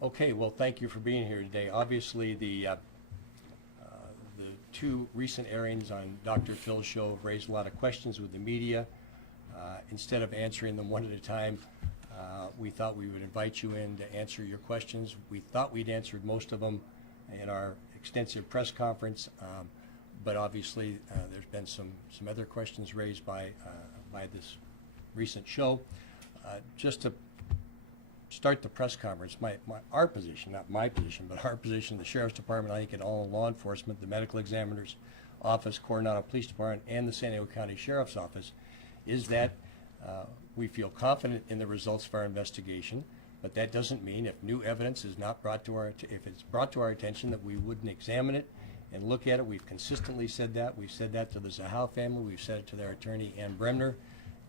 Okay, well, thank you for being here today. Obviously, the two recent airings on Dr. Phil's show have raised a lot of questions with the media. Instead of answering them one at a time, we thought we would invite you in to answer your questions. We thought we'd answered most of them in our extensive press conference, but obviously there's been some other questions raised by this recent show. Just to start the press conference, our position, not my position, but our position, the Sheriff's Department, I think, and all law enforcement, the Medical Examiner's Office, Coronado Police Department, and the San Diego County Sheriff's Office, is that we feel confident in the results of our investigation, but that doesn't mean if new evidence is not brought to if it's brought to our attention, that we wouldn't examine it and look at it. We've consistently said that. We've said that to the Zahau family. We've said it to their attorney, Ann Bremner.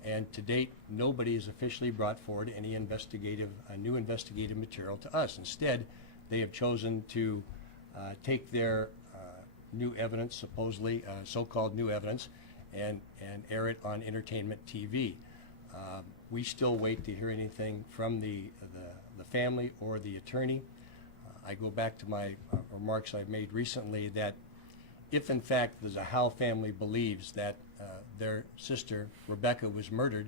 And to date, nobody has officially brought forward any new investigative material to us. Instead, they have chosen to take their new evidence, supposedly so-called new evidence, and air it on entertainment TV. We still wait to hear anything from the family or the attorney. I go back to my remarks I've made recently that if in fact the Zahau family believes that their sister Rebecca was murdered,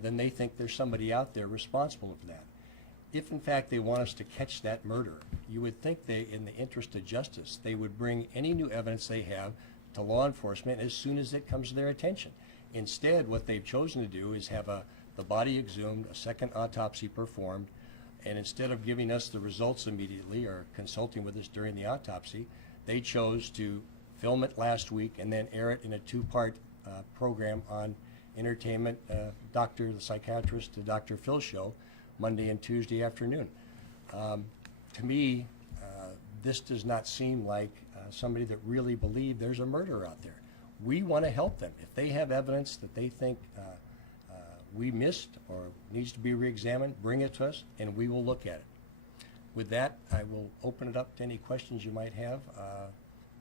then they think there's somebody out there responsible for that. If in fact they want us to catch that murderer, you would think they, in the interest of justice, they would bring any new evidence they have to law enforcement as soon as it comes to their attention. Instead, what they've chosen to do is have the body exhumed, a second autopsy performed, and instead of giving us the results immediately or consulting with us during the autopsy, they chose to film it last week and then air it in a two-part program on entertainment, the psychiatrist to Dr. Phil show, Monday and Tuesday afternoon. To me, this does not seem like somebody that really believes there's a murderer out there. We want to help them. If they have evidence that they think we missed or needs to be re-examined, bring it to us and we will look at it. With that, I will open it up to any questions you might have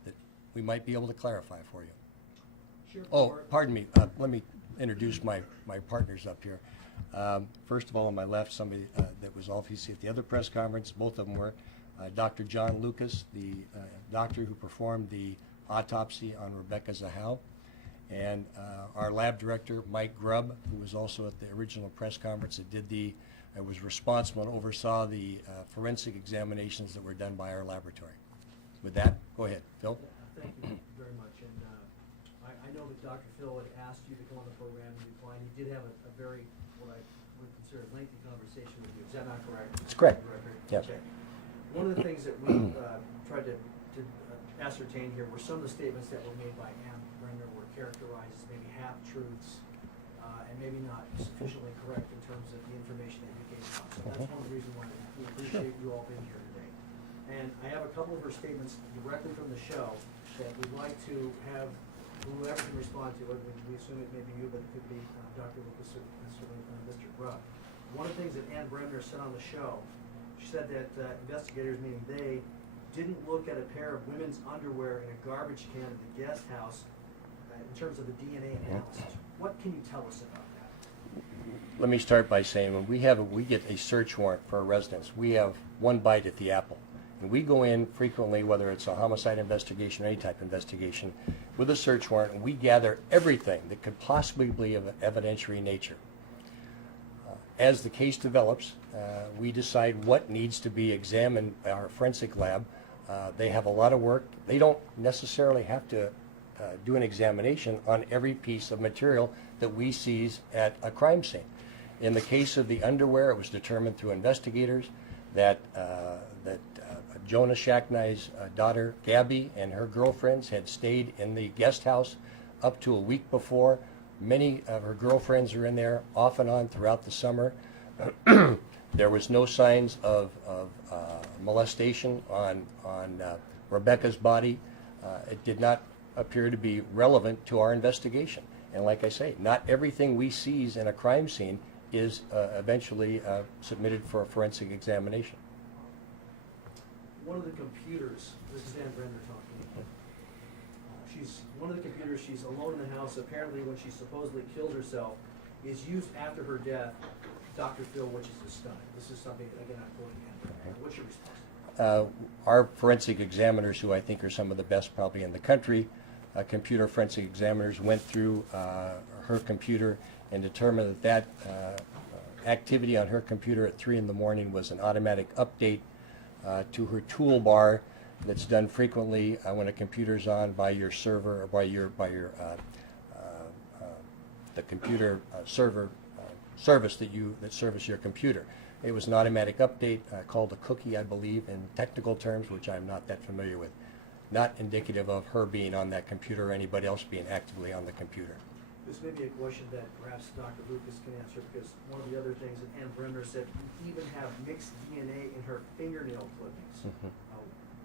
that we might be able to clarify for you. Sure. Oh, pardon me. Let me introduce my partners up here. First of all, on my left, somebody that was obviously at the other press conference. Both of them were Dr. John Lucas, the doctor who performed the autopsy on Rebecca Zahau, and our lab director, Mike Grubb, who was also at the original press conference that was responsible and oversaw the forensic examinations that were done by our laboratory. With that, go ahead, Phil. Thank you very much. And I know that Dr. Phil had asked you to come on the program and declined. He did have a very, what I would consider a lengthy conversation with you. Is that not correct? It's correct. Yes. Okay. One of the things that we tried to ascertain here were some of the statements that were made by Ann Bremner were characterized as maybe half-truths and maybe not sufficiently correct in terms of the information that you gave us. So that's one of the reasons why we appreciate you all being here today. And I have a couple of her statements directly from the show that we'd like to have whoever can respond to it. We assume it may be you, but it could be Dr. Lucas or Mr. Grubb. One of the things that Ann Bremner said on the show, she said that investigators, meaning they, didn't look at a pair of women's underwear in a garbage can at the guest house in terms of the DNA analysis. What can you tell us about that? Let me start by saying when we get a search warrant for a residence, we have one bite at the apple. And we go in frequently, whether it's a homicide investigation or any type of investigation, with a search warrant, and we gather everything that could possibly be of an evidentiary nature. As the case develops, we decide what needs to be examined by our forensic lab. They have a lot of work. They don't necessarily have to do an examination on every piece of material that we seize at a crime scene. In the case of the underwear, it was determined through investigators that Jonah Shacknai's daughter, Gabby, and her girlfriends had stayed in the guest house up to a week before. Many of her girlfriends are in there off and on throughout the summer. There was no signs of molestation on Rebecca's body. It did not appear to be relevant to our investigation. And like I say, not everything we seize in a crime scene is eventually submitted for a forensic examination. One of the computers, this is Ann Bremner talking. One of the computers, she's alone in the house, apparently when she supposedly killed herself, is used after her death Dr. Phil, which is a stunning. This is something, again, I'm quoting him. What's your response? Our forensic examiners, who I think are some of the best probably in the country, computer forensic examiners, went through her computer and determined that activity on her computer at 3 in the morning was an automatic update to her toolbar that's done frequently when a computer's on by your server or by the computer server service that service your computer. It was an automatic update called a cookie, I believe, in technical terms, which I'm not that familiar with. Not indicative of her being on that computer or anybody else being actively on the computer. This may be a question that perhaps Dr. Lucas can answer, because one of the other things that Ann Bremner said, you even have mixed DNA in her fingernail clippings.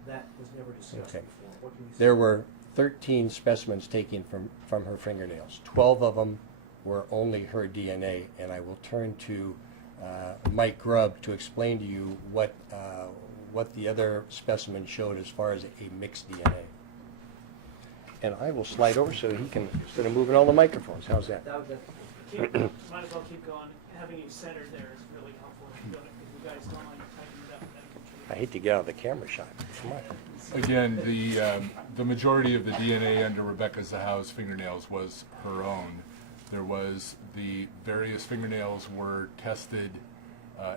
That was never discussed Okay. before. What can you say? There were 13 specimens taken from her fingernails. 12 of them were only her DNA, and I will turn to Mike Grubb to explain to you what the other specimen showed as far as a mixed DNA. And I will slide over so he can, instead of moving all the microphones. How's that? That would Might as well keep going. Having you centered there is really helpful if you guys don't mind tightening it up. That'd contribute. I hate to get out of the camera shot. Come on. Again, the majority of the DNA under Rebecca Zahau's fingernails was her own. There was the various fingernails were tested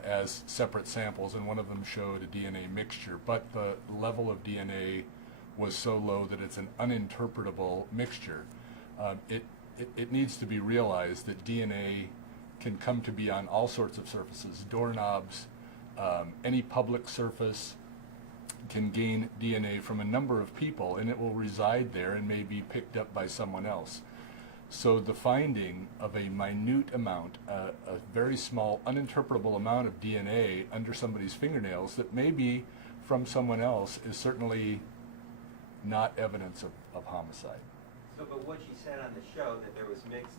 as separate samples, and one of them showed a DNA mixture, but the level of DNA was so low that it's an uninterpretable mixture. It needs to be realized that DNA can come to be on all sorts of surfaces, doorknobs, any public surface can gain DNA from a number of people, and it will reside there and may be picked up by someone else. So the finding of a minute amount, a very small, uninterpretable amount of DNA under somebody's fingernails that may be from someone else is certainly not evidence of homicide. So, but what she said on the show, that there was mixed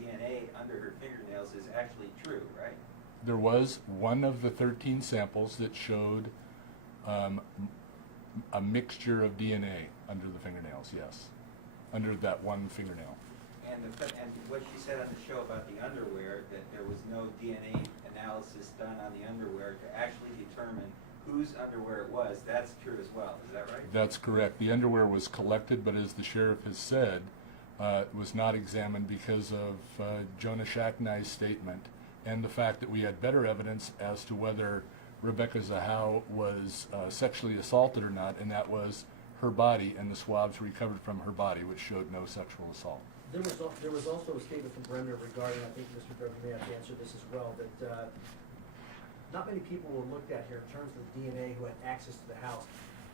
DNA under her fingernails, is actually true, right? There was one of the 13 samples that showed a mixture of DNA under the fingernails, yes, under that one fingernail. And what she said on the show about the underwear, that there was no DNA analysis done on the underwear to actually determine whose underwear it was, that's true as well, is that right? That's correct. The underwear was collected, but as the sheriff has said, was not examined because of Jonah Shacknai's statement and the fact that we had better evidence as to whether Rebecca Zahau was sexually assaulted or not, and that was her body and the swabs recovered from her body, which showed no sexual assault. There was also a statement from Bremner regarding, I think Mr. Grubb, you may have to answer this as well, that not many people were looked at here in terms of the DNA who had access to the house,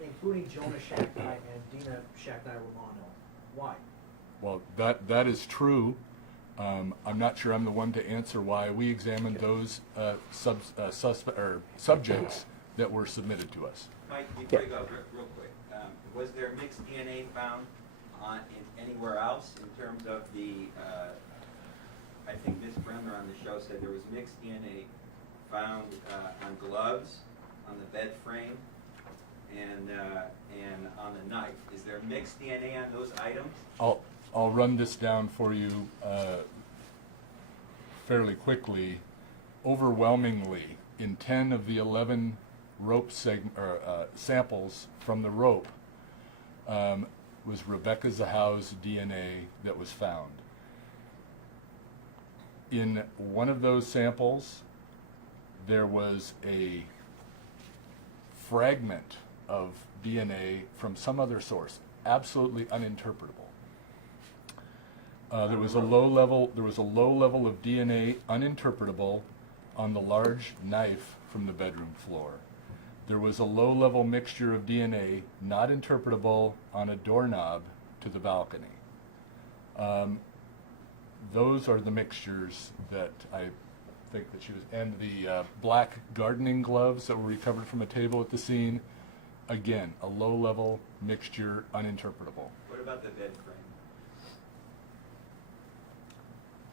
including Jonah Shacknai and Dina Shacknai Romano. Why? Well, that is true. I'm not sure I'm the one to answer why. We examined those subjects that were submitted to us. Mike, before you go, real quick, was there mixed DNA found anywhere else in terms of the, I think Ms. Bremner on the show said there was mixed DNA found on gloves, on the bed frame, and on the knife. Is there mixed DNA on those items? I'll run this down for you fairly quickly. Overwhelmingly, in 10 of the 11 rope samples from the rope was Rebecca Zahau's DNA that was found. In one of those samples, there was a fragment of DNA from some other source, absolutely uninterpretable. There was a low level of DNA, uninterpretable, on the large knife from the bedroom floor. There was a low level mixture of DNA, not interpretable, on a doorknob to the balcony. Those are the mixtures that I think that she was, and the black gardening gloves that were recovered from a table at the scene. Again, a low level mixture, uninterpretable. What about the bed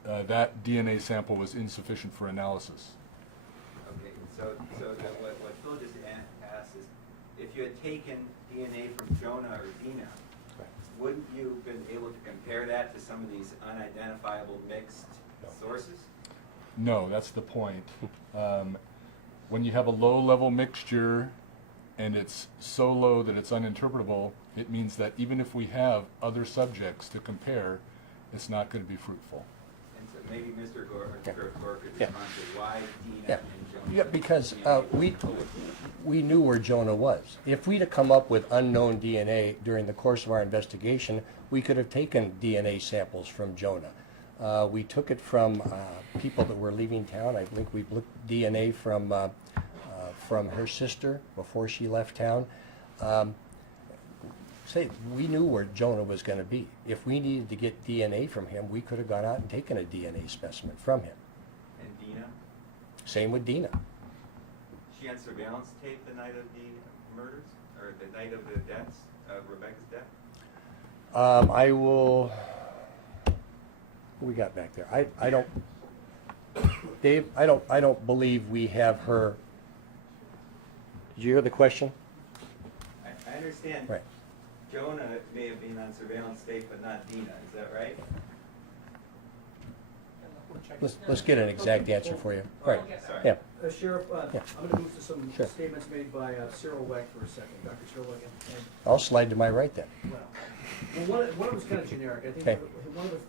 frame? That DNA sample was insufficient for analysis. Okay, so what Phil just asked is, if you had taken DNA from Jonah or Dina, wouldn't you have been able to compare that to some of these unidentifiable mixed sources? No, that's the point. When you have a low-level mixture and it's so low that it's uninterpretable, it means that even if we have other subjects to compare, it's not going to be fruitful. And so maybe Mr. Gore could Yeah. respond to why Dina Yeah. and Jonah. Yeah, because we knew where Jonah was. If we'd have come up with unknown DNA during the course of our investigation, we could have taken DNA samples from Jonah. We took it from people that were leaving town. I think we looked DNA from her sister before she left town. We knew where Jonah was going to be. If we needed to get DNA from him, we could have gone out and taken a DNA specimen from him. And Dina? Same with Dina. She on surveillance tape the night of the murders, or the night of the deaths, of Rebecca's death? I will. What we got back there? I don't. Dave, I don't believe we have her. Did you hear the question? I understand. Right. Jonah may have been on surveillance tape, but not Dina, is that right? Let's get an exact answer for you. Right. Sorry. Yeah. Sheriff, Yeah. I'm going to move to some Sure. statements made by Cyril Weck for a second. Dr. Cyril Weck. And, I'll slide to my right then. one was kind of generic. I think Okay. one of the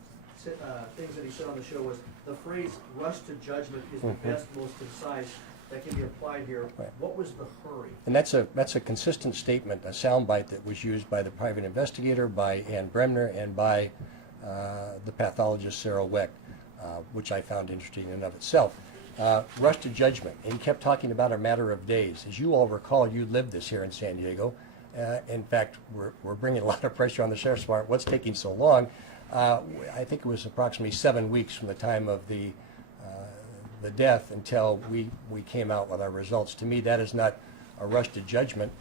things that he said on the show was the phrase "rush to judgment" is the best, most concise that can be applied here. Right. What was the hurry? And that's a consistent statement, a soundbite that was used by the private investigator, by Ann Bremner, and by the pathologist Cyril Weck, which I found interesting in and of itself. Rush to judgment, and he kept talking about a matter of days. As you all recall, you lived this here in San Diego. In fact, we're bringing a lot of pressure on the sheriff's department. What's taking so long? I think it was approximately 7 weeks from the time of the death until we came out with our results. To me, that is not a rush to judgment.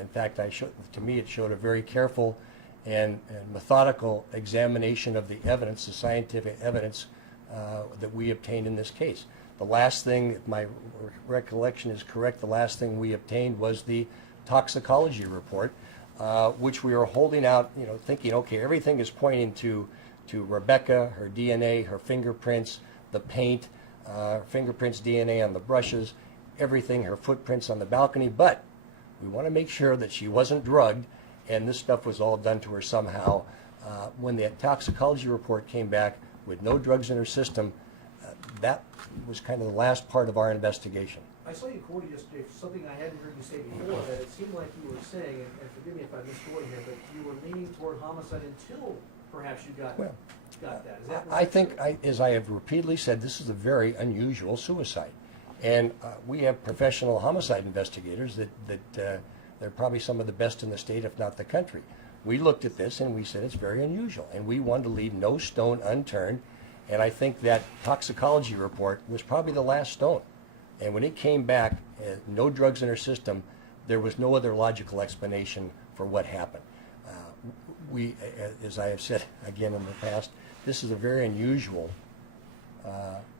In fact, to me, it showed a very careful and methodical examination of the evidence, the scientific evidence that we obtained in this case. The last thing, if my recollection is correct, the last thing we obtained was the toxicology report, which we were holding out, thinking, okay, everything is pointing to Rebecca, her DNA, her fingerprints, the paint, fingerprints, DNA on the brushes, everything, her footprints on the balcony, but we want to make sure that she wasn't drugged and this stuff was all done to her somehow. When the toxicology report came back with no drugs in her system, that was kind of the last part of our investigation. I saw you quoted yesterday something I hadn't heard you say before, that it seemed like you were saying, and forgive me if I misquoted here, but you were leaning toward homicide until perhaps you got that. Is that I think, as I have repeatedly said, this is a very unusual suicide. And we have professional homicide investigators that they're probably some of the best in the state, if not the country. We looked at this and we said it's very unusual, and we wanted to leave no stone unturned. And I think that toxicology report was probably the last stone. And when it came back, no drugs in her system, there was no other logical explanation for what happened. We, as I have said again in the past, this is a very unusual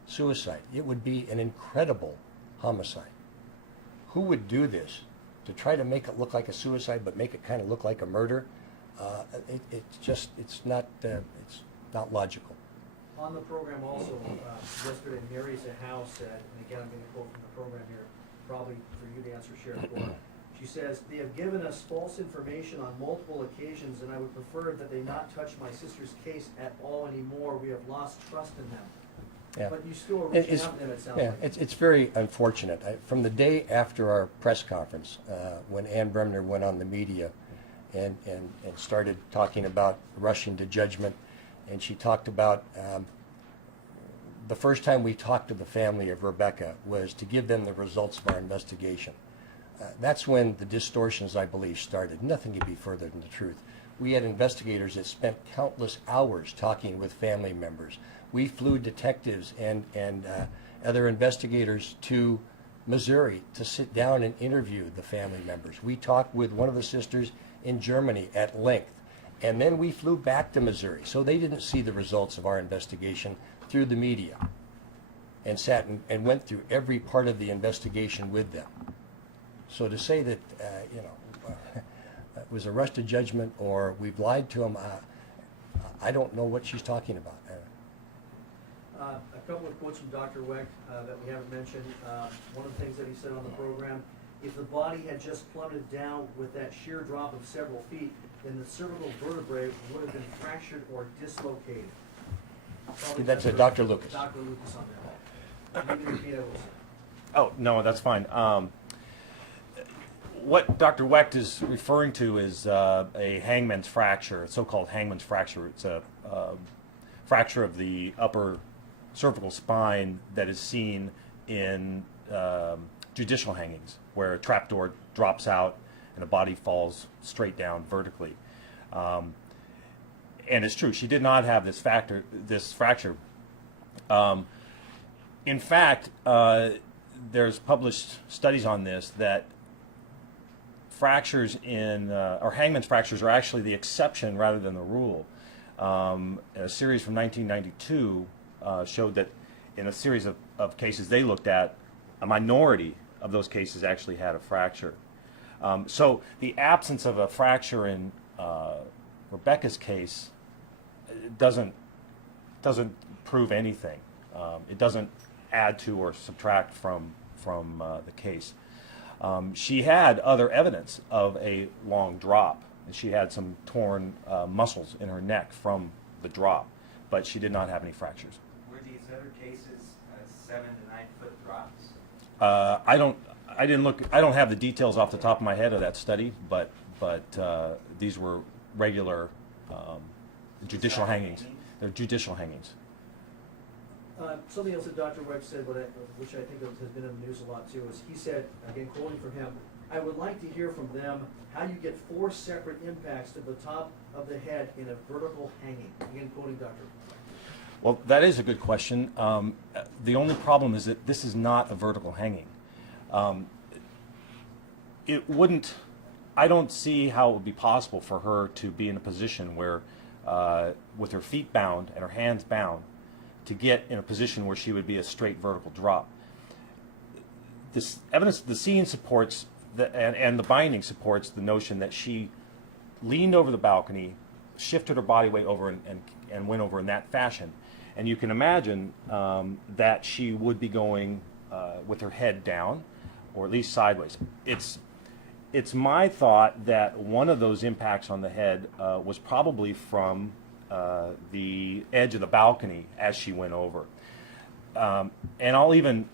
suicide. It would be an incredible homicide. Who would do this to try to make it look like a suicide but make it kind of look like a murder? It's not logical. On the program also, yesterday, Mary Zahau said, and again, I'm going to quote from the program here, probably for you to answer, Sheriff Gore. She says, "They have given us false information on multiple occasions, and I would prefer that they not touch my sister's case at all anymore. We have lost trust in them." Yeah. But you still are reaching out to them, it sounds like. It's very unfortunate. From the day after our press conference, when Ann Bremner went on the media and started talking about rushing to judgment, and she talked about the first time we talked to the family of Rebecca was to give them the results of our investigation. That's when the distortions, I believe, started. Nothing could be further from the truth. We had investigators that spent countless hours talking with family members. We flew detectives and other investigators to Missouri to sit down and interview the family members. We talked with one of the sisters in Germany at length. And then we flew back to Missouri, so they didn't see the results of our investigation through the media, and sat and went through every part of the investigation with them. So to say that, it was a rush to judgment or we've lied to them, I don't know what she's talking about. A couple of quotes from Dr. Weck that we haven't mentioned. One of the things that he said on the program, if the body had just plummeted down with that sheer drop of several feet, then the cervical vertebrae would have been fractured or dislocated. Probably That's Dr. Lucas. Dr. Lucas on that. Maybe repeat it. Oh, no, that's fine. What Dr. Wecht is referring to is a hangman's fracture, a so-called hangman's fracture. It's a fracture of the upper cervical spine that is seen in judicial hangings, where a trapdoor drops out and a body falls straight down vertically. And it's true, she did not have this fracture. In fact, there's published studies on this that fractures or hangman's fractures are actually the exception rather than the rule. A series from 1992 showed that in a series of cases they looked at, a minority of those cases actually had a fracture. So the absence of a fracture in Rebecca's case doesn't prove anything. It doesn't add to or subtract from the case. She had other evidence of a long drop. She had some torn muscles in her neck from the drop, but she did not have any fractures. Were these other cases 7 to 9 foot drops? I don't have the details off the top of my head of that study, but these were regular judicial hangings. They're judicial hangings. Something else that Dr. Webb said, which I think has been in the news a lot too, is he said, again quoting from him, "I would like to hear from them how you get 4 separate impacts to the top of the head in a vertical hanging." Again quoting Dr. Well, that is a good question. The only problem is that this is not a vertical hanging. I don't see how it would be possible for her to be in a position where, with her feet bound and her hands bound, to get in a position where she would be a straight vertical drop. This evidence, the scene supports, and the binding supports the notion that she leaned over the balcony, shifted her body weight over, and went over in that fashion. And you can imagine that she would be going with her head down, or at least sideways. It's my thought that one of those impacts on the head was probably from the edge of the balcony as she went over. And I'll even,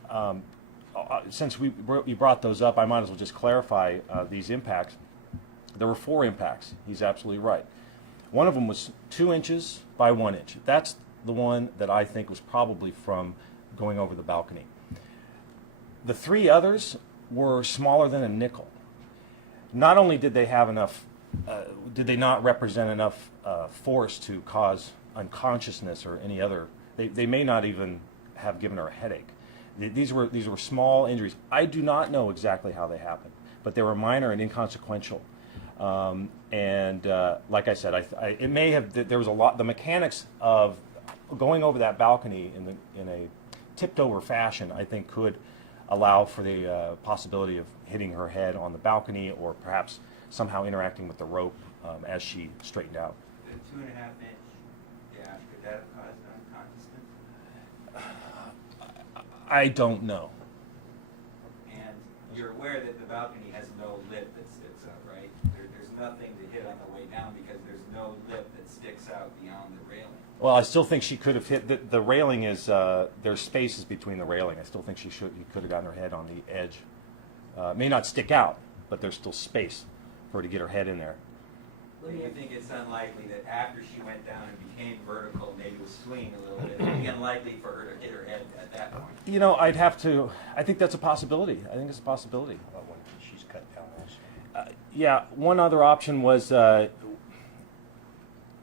since you brought those up, I might as well just clarify these impacts. There were 4 impacts. He's absolutely right. One of them was 2 inches by 1 inch. That's the one that I think was probably from going over the balcony. The 3 others were smaller than a nickel. Not only did they have enough, did they not represent enough force to cause unconsciousness or any other, they may not even have given her a headache. These were small injuries. I do not know exactly how they happened, but they were minor and inconsequential. And like I said, it may have, there was a lot, the mechanics of going over that balcony in a tipped over fashion, I think could allow for the possibility of hitting her head on the balcony, or perhaps somehow interacting with the rope as she straightened out. The 2.5 inch gap, could that have caused unconsciousness? I don't know. And you're aware that the balcony has no lip that sticks out, right? There's nothing to hit on the way down because there's no lip that sticks out beyond the railing. Well, I still think she could have hit, the railing is, there's spaces between the railing. I still think he could have gotten her head on the edge. It may not stick out, but there's still space for her to get her head in there. Do you think it's unlikely that after she went down and became vertical, maybe was swinging a little bit, it would be unlikely for her to hit her head at that point? You know, I think that's a possibility. I think it's a possibility. How about when she's cut down also? Yeah, one other option was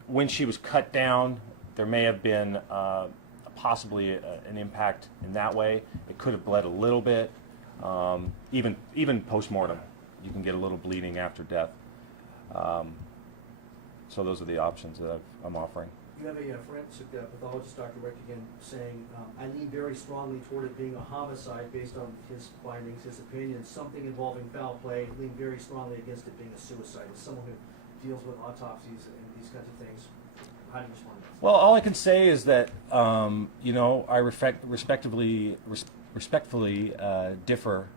when she was cut down, there may have been possibly an impact in that way. It could have bled a little bit. Even post-mortem, you can get a little bleeding after death. So those are the options that I'm offering. You have a forensic pathologist, Dr. Wecht, again, saying, I lean very strongly toward it being a homicide based on his findings, his opinions, something involving foul play, lean very strongly against it being a suicide. As someone who deals with autopsies and these kinds of things, how do you respond to that? Well, all I can say is that I respectfully differ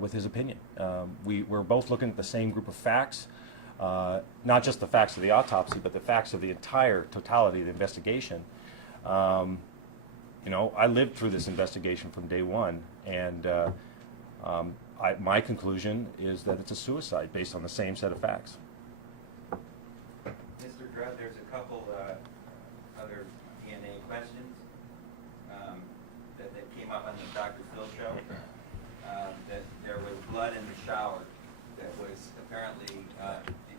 with his opinion. We're both looking at the same group of facts, not just the facts of the autopsy, but the facts of the entire totality of the investigation. I lived through this investigation from day one, and my conclusion is that it's a suicide based on the same set of facts. Mr. Drudd, there's a couple other DNA questions that came up on the Dr. Phil show. That there was blood in the shower that was apparently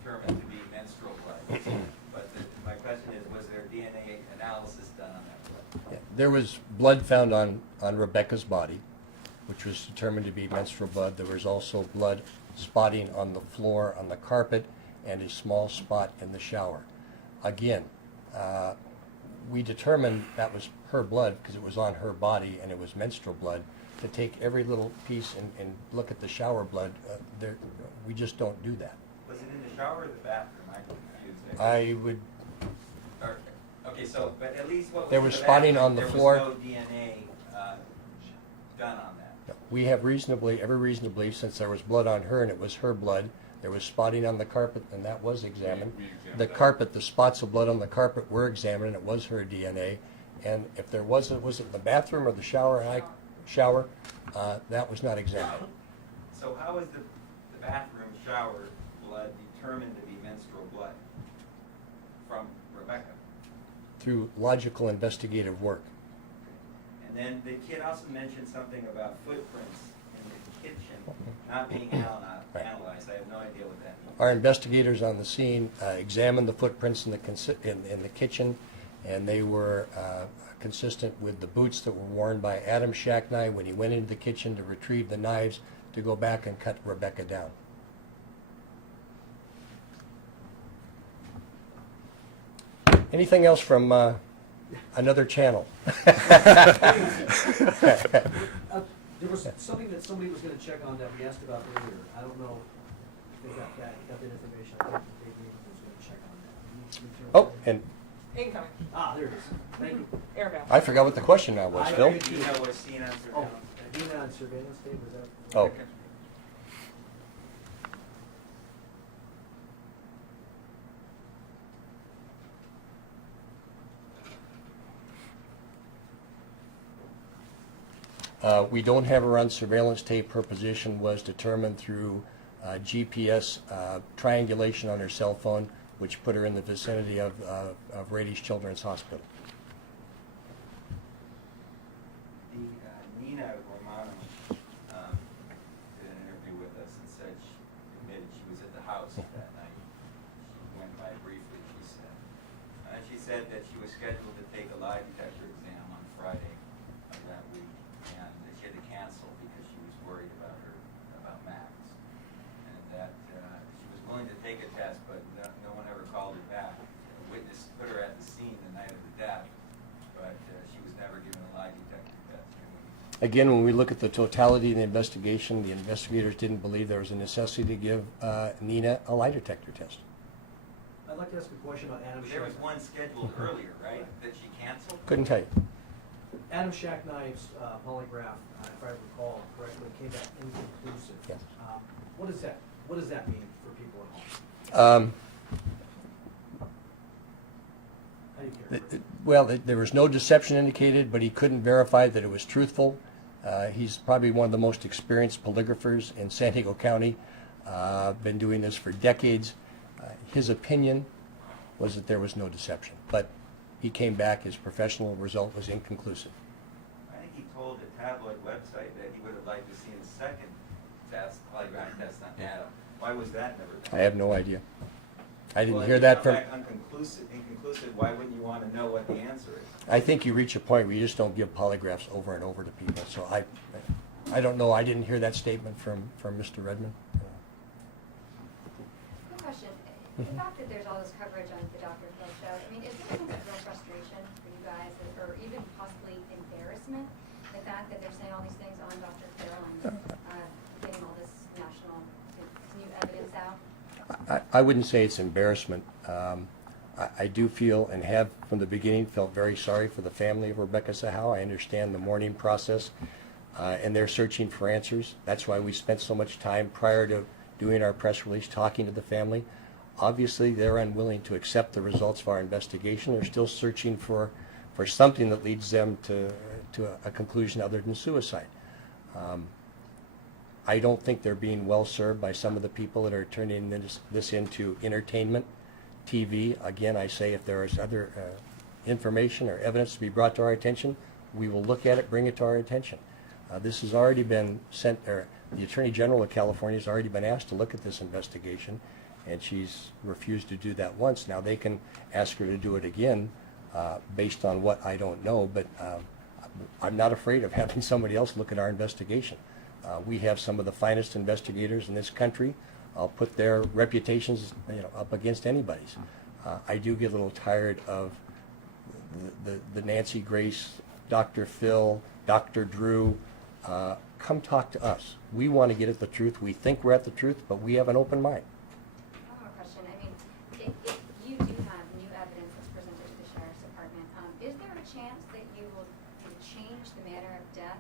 determined to be menstrual blood. But my question is, was there DNA analysis done on that blood? Yeah, there was blood found on Rebecca's body, which was determined to be menstrual blood. There was also blood spotting on the floor, on the carpet, and a small spot in the shower. Again, we determined that was her blood because it was on her body and it was menstrual blood. To take every little piece and look at the shower blood, we just don't do that. Was it in the shower or the bathroom? I'm confused there. I would, Okay, so, but at least what was There in was the spotting bathroom, on the there floor. was no DNA done on that. we have every reason to believe, since there was blood on her and it was her blood, there was spotting on the carpet and that was examined. We examined The that. carpet, the spots of blood on the carpet were examined and it was her DNA. And if there was it in the bathroom or the shower, that was not examined. So how is the bathroom shower blood determined to be menstrual blood from Rebecca? Through logical investigative work. And then the kid also mentioned something about footprints in the kitchen not being analyzed. I have no idea what that means. Our investigators on the scene examined the footprints in the kitchen, and they were consistent with the boots that were worn by Adam Shacknai when he went into the kitchen to retrieve the knives to go back and cut Rebecca down. Anything else from another channel? There was something that somebody was gonna check on that we asked about earlier. I don't know if they got that information. I think they was gonna check on that. Can you turn Oh, that? and Incoming, There it is. Thank you. airbound. I forgot what the question now was, Phil. Dina was seen on Oh, surveillance. Dina on surveillance tape, was that? Oh. Okay. We don't have her on surveillance tape. Her position was determined through GPS triangulation on her cell phone, which put her in the vicinity of Rady's Children's Hospital. Nina Romano did an interview with us and said she admitted she was at the house that night. She went by briefly, she said. She said that she was scheduled to take a lie detector exam on Friday of that week, and that she had to cancel because she was worried about Max. And that she was willing to take a test, but no one ever called her back. A witness put her at the scene the night of the death, but she was never given a lie detector test. Again, when we look at the totality of the investigation, the investigators didn't believe there was a necessity to give Nina a lie detector test. I'd like to ask a question about Adam There was Shack. one scheduled earlier, right, that she canceled? Couldn't tell you. Adam Shacknai's polygraph, if I recall correctly, came back inconclusive. Yes. What does that mean for people at home? How do you care? Well, there was no deception indicated, but he couldn't verify that it was truthful. He's probably one of the most experienced polygraphers in San Diego County. Been doing this for decades. His opinion was that there was no deception, but he came back, his professional result was inconclusive. I think he told the tabloid website that he would have liked to see a second test, polygraph test on Adam. Why was that never done? I have no idea. I didn't Well, hear if that you from... come back inconclusive, why wouldn't you want to know what the answer is? I think you reach a point where you just don't give polygraphs over and over to people, so I don't know, I didn't hear that statement from Mr. Redmond. Quick question. The fact that there's all this coverage on the Dr. Phil show, I mean, is there some real frustration for you guys, or even possibly embarrassment, the fact that they're saying all these things on Dr. Phil and getting all this national new evidence out? I wouldn't say it's embarrassment. I do feel and have from the beginning felt very sorry for the family of Rebecca Sahau. I understand the mourning process, and they're searching for answers. That's why we spent so much time prior to doing our press release talking to the family. Obviously, they're unwilling to accept the results of our investigation. They're still searching for something that leads them to a conclusion other than suicide. I don't think they're being well served by some of the people that are turning this into entertainment TV. Again, I say if there is other information or evidence to be brought to our attention, we will look at it, bring it to our attention. This has already been sent, or the Attorney General of California has already been asked to look at this investigation, and she's refused to do that once. Now they can ask her to do it again based on what I don't know, but I'm not afraid of having somebody else look at our investigation. We have some of the finest investigators in this country. I'll put their reputations, up against anybody's. I do get a little tired of the Nancy Grace, Dr. Phil, Dr. Drew. Come talk to us. We want to get at the truth. We think we're at the truth, but we have an open mind. I have a question. I mean, if you do have new evidence that's presented to the Sheriff's Department, is there a chance that you will change the manner of death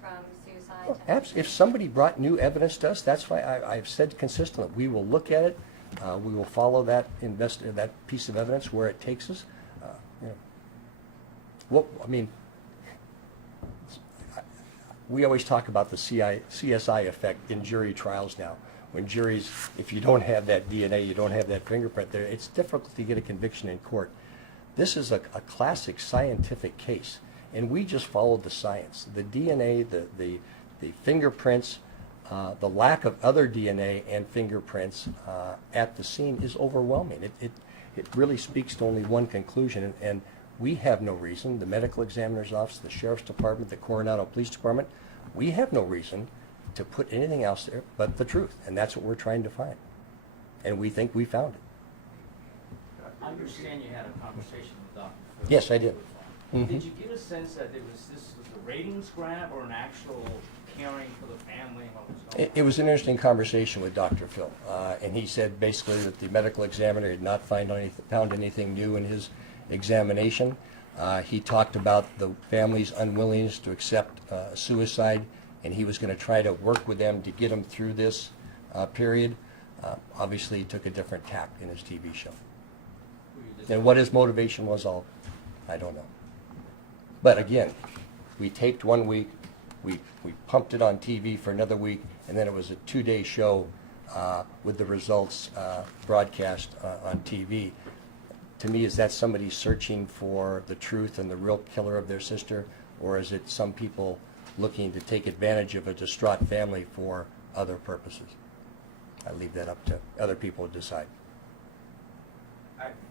from suicide to... If somebody brought new evidence to us, that's why I've said consistently, we will look at it. We will follow that piece of evidence where it takes us. We always talk about the CSI effect in jury trials now. When juries, if you don't have that DNA, you don't have that fingerprint there, it's difficult to get a conviction in court. This is a classic scientific case, and we just followed the science. The DNA, the fingerprints, the lack of other DNA and fingerprints at the scene is overwhelming. It really speaks to only one conclusion, and we have no reason, the medical examiner's office, the sheriff's department, the Coronado Police Department, we have no reason to put anything else there but the truth, and that's what we're trying to find. And we think we found it. I understand you had a conversation with Dr. Phil. Yes, I did. Mhm. Did you get a sense that this was a ratings grab or an actual caring for the family and what was going on? It was an interesting conversation with Dr. Phil, and he said basically that the medical examiner had not found anything new in his examination. He talked about the family's unwillingness to accept suicide, and he was going to try to work with them to get them through this period. Obviously, he took a different tack in his TV show. And what his motivation was, I don't know. But again, we taped 1 week, we pumped it on TV for another week, and then it was a 2-day show with the results broadcast on TV. To me, is that somebody searching for the truth and the real killer of their sister, or is it some people looking to take advantage of a distraught family for other purposes? I leave that up to other people to decide.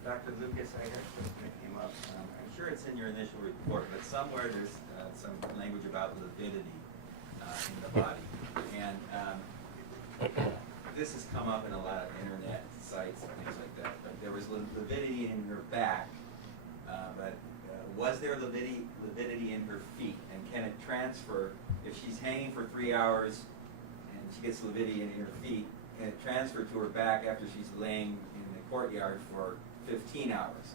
Dr. Lucas, I heard something that came up. I'm sure it's in your initial report, but somewhere there's some language about lividity in the body. And this has come up in a lot of internet sites and things like that. But there was lividity in her back, but was there lividity in her feet? And can it transfer, if she's hanging for 3 hours and she gets lividity in her feet, can it transfer to her back after she's laying in the courtyard for 15 hours?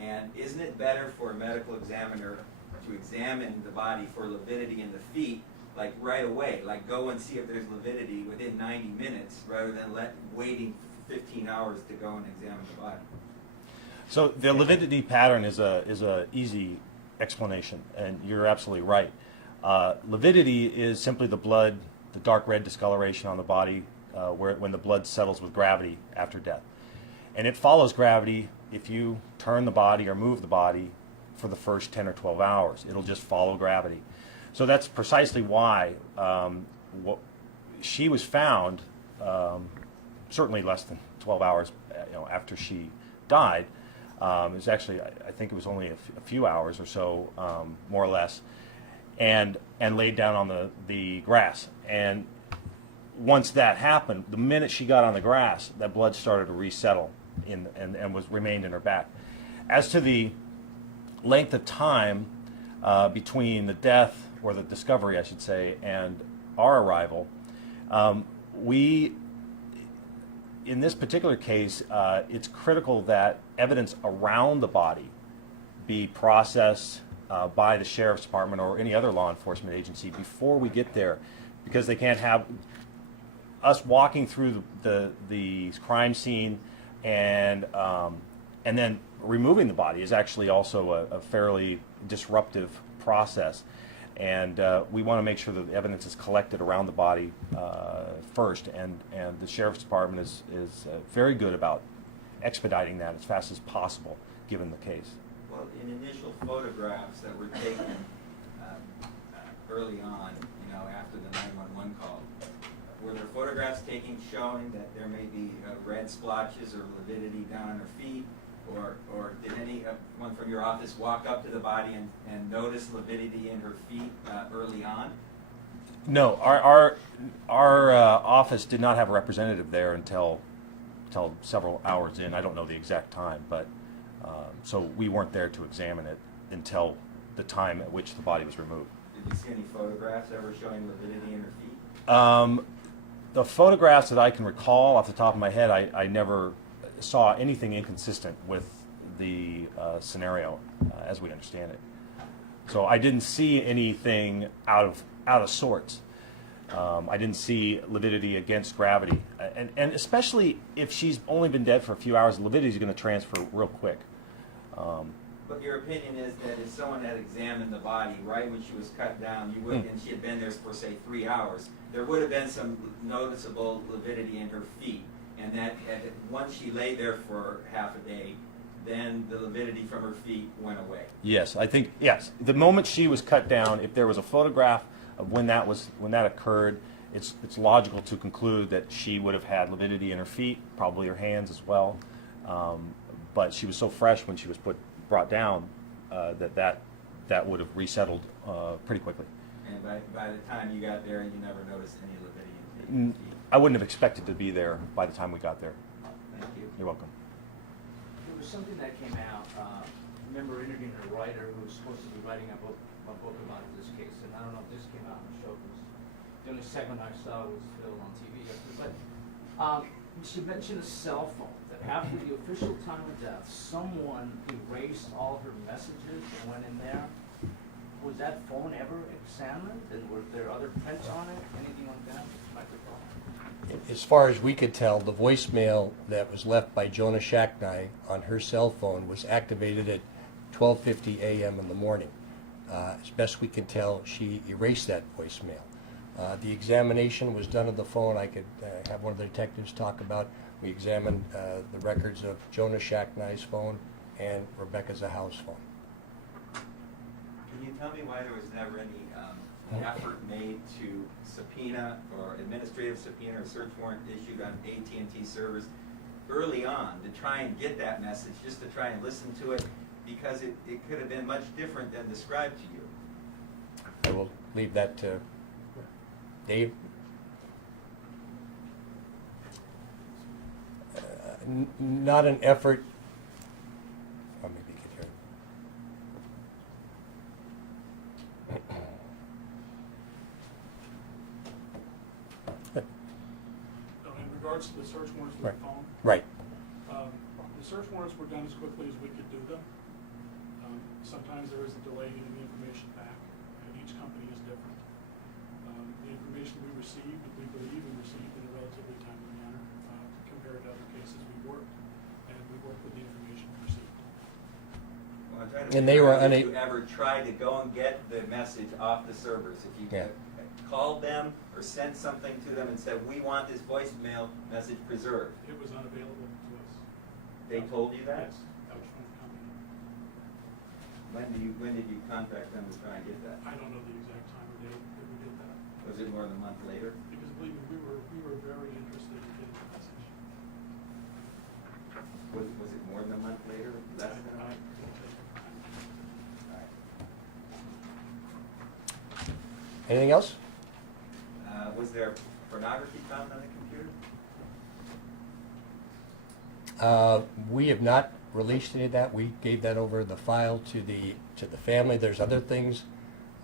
And isn't it better for a medical examiner to examine the body for lividity in the feet, like right away, like go and see if there's lividity within 90 minutes, rather than waiting 15 hours to go and examine the body? So the lividity pattern is a easy explanation, and you're absolutely right. Lividity is simply the blood, the dark red discoloration on the body when the blood settles with gravity after death. And it follows gravity if you turn the body or move the body for the first 10 or 12 hours. It'll just follow gravity. So that's precisely why she was found certainly less than 12 hours after she died. It was actually, I think it was only a few hours or so, more or less, and laid down on the grass. And once that happened, the minute she got on the grass, that blood started to resettle and remained in her back. As to the length of time between the death, or the discovery, I should say, and our arrival, in this particular case, it's critical that evidence around the body be processed by the sheriff's department or any other law enforcement agency before we get there, because they can't have us walking through the crime scene and then removing the body is actually also a fairly disruptive process. And we want to make sure that the evidence is collected around the body first, and the sheriff's department is very good about expediting that as fast as possible, given the case. Well, in initial photographs that were taken early on, after the 911 call, were there photographs taken showing that there may be red splotches or lividity down on her feet? Or did anyone from your office walk up to the body and notice lividity in her feet early on? No, our office did not have a representative there until several hours in. I don't know the exact time, but so we weren't there to examine it until the time at which the body was removed. Did you see any photographs ever showing lividity in her feet? The photographs that I can recall off the top of my head, I never saw anything inconsistent with the scenario as we understand it. So I didn't see anything out of sorts. I didn't see lividity against gravity, and especially if she's only been dead for a few hours, lividity is going to transfer real quick. But your opinion is that if someone had examined the body right when she was cut down, you would, and she had been there for say 3 hours, there would have been some noticeable lividity in her feet, and that once she lay there for half a day, then the lividity from her feet went away. Yes, I think yes. The moment she was cut down, if there was a photograph of when that occurred, it's logical to conclude that she would have had lividity in her feet, probably her hands as well. But she was so fresh when she was brought down that would have resettled pretty quickly. And by the time you got there, you never noticed any lividity in her feet? I wouldn't have expected to be there by the time we got there. Thank you. You're welcome. There was something that came out, I remember interviewing a writer who was supposed to be writing a book about this case, and I don't know if this came out on the show, because the only segment I saw was Phil on TV yesterday, but she mentioned a cell phone, that after the official time of death, someone erased all her messages and went in there. Was that phone ever examined, and were there other prints on it, anything like that? Microphone? As far as we could tell, the voicemail that was left by Jonah Shacknai on her cell phone was activated at 12:50 a.m. in the morning. As best we can tell, she erased that voicemail. The examination was done of the phone. I could have one of the detectives talk about. We examined the records of Jonah Shacknai's phone and Rebecca Zahau's phone. Can you tell me why there was never any effort made to subpoena or administrative subpoena or search warrant issued on AT&T servers early on to try and get that message, just to try and listen to it, because it could have been much different than described to you? I will leave that to Dave. Not an effort. Oh, maybe you could hear it. In regards to the search warrants for Right. the phone, Right. the search warrants were done as quickly as we could do them. Sometimes there is a delay getting the information back, and each company is different. The information we received, we believe we received in a relatively timely manner compared to other cases we worked, and we worked with the information we received. Well, I'm trying to And they figure were out if unable. you ever tried to go and get the message off the servers, if you Yeah. called them or sent something to them and said, we want this voicemail message preserved. It was unavailable to us. They told you that? Yes, that was from the company. When did you contact them to try and get that? I don't know the exact time or date that we did that, Was it more than a month later? because believe me, we were very interested in getting the message. Was it more than a month later? Less than a I month? don't take the time. All right. Anything else? Was there pornography found on the computer? We have not released any of that. We gave that over the file to the family. There's other things,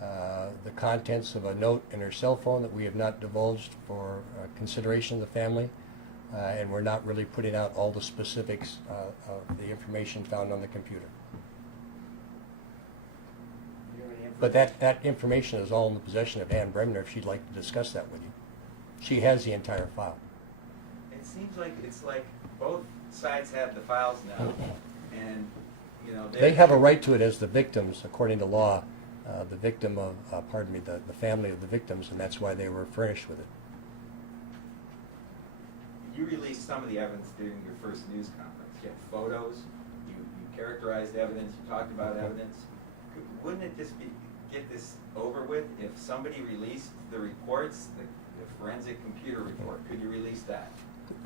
the contents of a note in her cell phone that we have not divulged for consideration of the family. and we're not really putting out all the specifics of the information found on the computer. But that information is all in the possession of Ann Bremner if she'd like to discuss that with you. She has the entire file. It seems like it's like both sides have the files now, and, you know. They have a right to it as the victims, according to law, the victim of, the family of the victims, and that's why they were furnished with it. You released some of the evidence during your first news conference. You had photos, you characterized evidence, you talked about evidence. Wouldn't it just get this over with if somebody released the reports, the forensic computer report? Could you release that?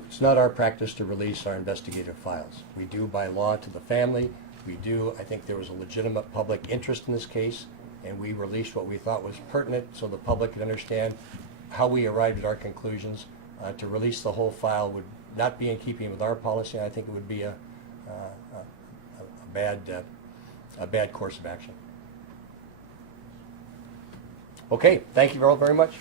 It's not our practice to release our investigative files. We do by law to the family. We do, I think there was a legitimate public interest in this case, and we released what we thought was pertinent so the public could understand how we arrived at our conclusions. To release the whole file would not be in keeping with our policy. I think it would be a bad course of action. Okay, thank you all very much.